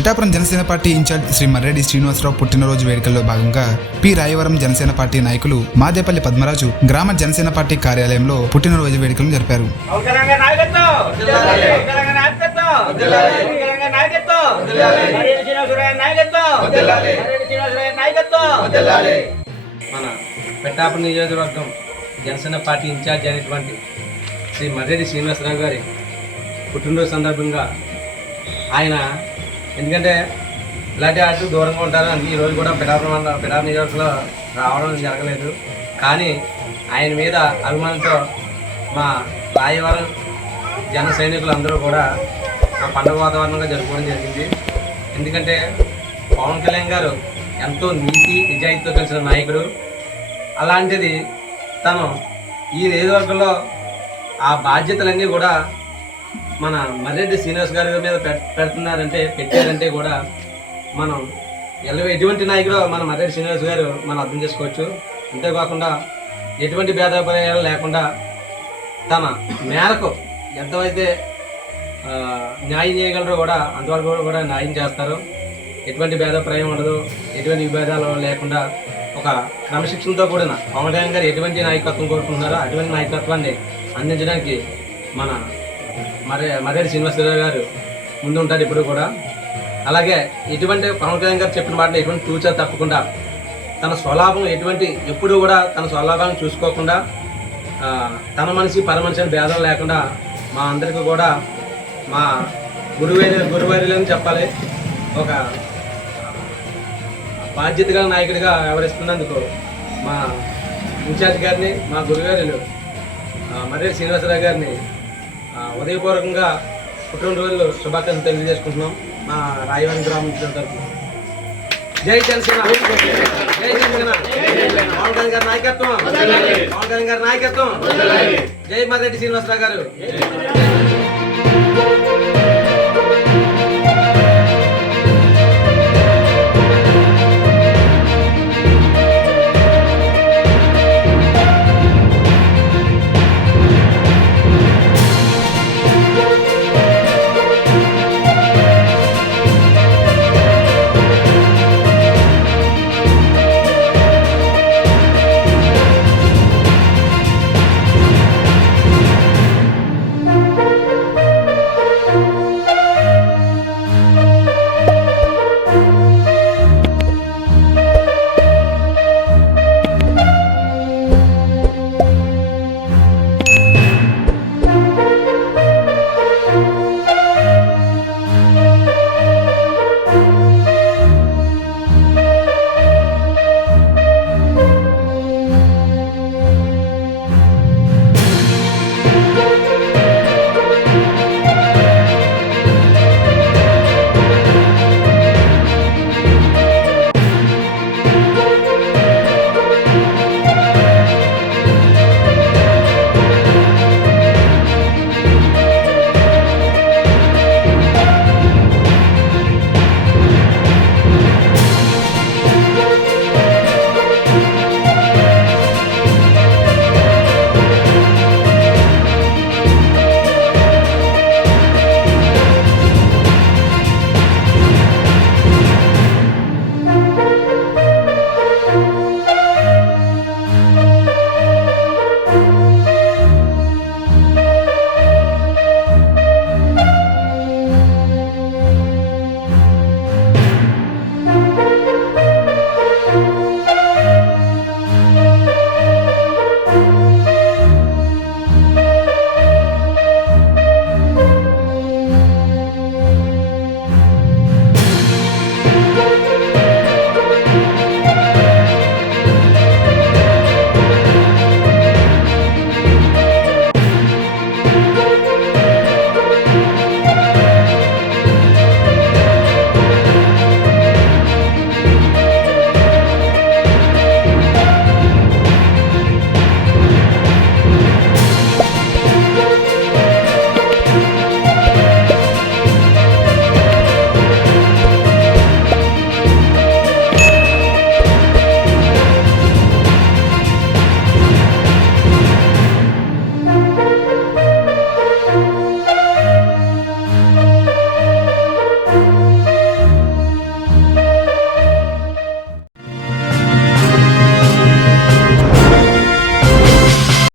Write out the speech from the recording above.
Pithapuram Janasena party incharge Shri Marreddy Srinivasarao పుట్టినరోజు వేడుకల్లో భాగంగా పి రాయవరం జనసేన పార్టీ నాయకులు మాదేపల్లి పద్మరాజు గ్రామ జనసేన పార్టీ కార్యాలయంలో పుట్టినరోజు వేడుకలు జరిపారు. మన పిఠాపురం నియోజకవర్గం జనసేన పార్టీ ఇన్ఛార్జ్ అయినటువంటి శ్రీ మర్రెడ్డి శ్రీనివాసరావు గారి పుట్టినరోజు సందర్భంగా ఆయన ఎందుకంటే ఇలాంటి ఆటలు దూరంగా ఉంటారు అని ఈరోజు కూడా పిఠాపురం నియోజకవర్గంలో రావడం జరగలేదు. కానీ ఆయన మీద అభిమానంతో మా రాయవరం జన సైనికులు అందరూ కూడా ఆ పండుగ వాతావరణంగా జరుపుకోవడం జరిగింది. ఎందుకంటే పవన్ కళ్యాణ్ గారు ఎంతో నీతి నిజాయితీతో కలిసిన నాయకుడు. అలాంటిది తను ఈ నియోజకవర్గంలో ఆ బాధ్యతలన్నీ కూడా మన మర్రెడ్డి శ్రీనివాస్ గారి మీద పెట్టారంటే కూడా మనం ఎటువంటి నాయకుడు మన మర్రెడ్డి శ్రీనివాస్ గారు మనం అర్థం చేసుకోవచ్చు. అంతేకాకుండా ఎటువంటి భేదాభిప్రాయాలు లేకుండా తన మేరకు ఎంతవైతే న్యాయం చేయగలరో కూడా అంతవరకు కూడా న్యాయం చేస్తారు. ఎటువంటి భేదాభిప్రాయం ఉండదు, ఎటువంటి విభేదాలు లేకుండా ఒక క్రమశిక్షణతో కూడిన పవన్ కళ్యాణ్ గారు ఎటువంటి నాయకత్వం కోరుకుంటున్నారో అటువంటి నాయకత్వాన్ని అందించడానికి మన మర్రెడ్డి శ్రీనివాసరావు గారు ముందుంటారు ఇప్పుడు కూడా. అలాగే ఎటువంటి పవన్ కళ్యాణ్ గారు చెప్పిన మాట ఎటువంటి తూచా తప్పకుండా తన స్వలాభం ఎప్పుడు కూడా తన స్వలాభాలను చూసుకోకుండా తన మనిషి పరమనిషి అని భేదం లేకుండా మా అందరికీ కూడా మా గురువారిలని చెప్పాలి ఒక బాధ్యత గల నాయకుడిగా వ్యవహరిస్తున్నందుకు మా ఇన్ఛార్జ్ గారిని మా గురుగారులు మర్రెడ్డి శ్రీనివాసరావు గారిని ఉదయపూర్వకంగా పుట్టినరోజు శుభాకాంక్షలు తెలియజేసుకుంటున్నాం మా రాయవరం గ్రామం తరఫున. జై జనసేన, జై జనసేన, పవన్ కళ్యాణ్ గారి నాయకత్వం, పవన్ కళ్యాణ్ గారి నాయకత్వం, జై మర్రెడ్డి శ్రీనివాసరావు గారు.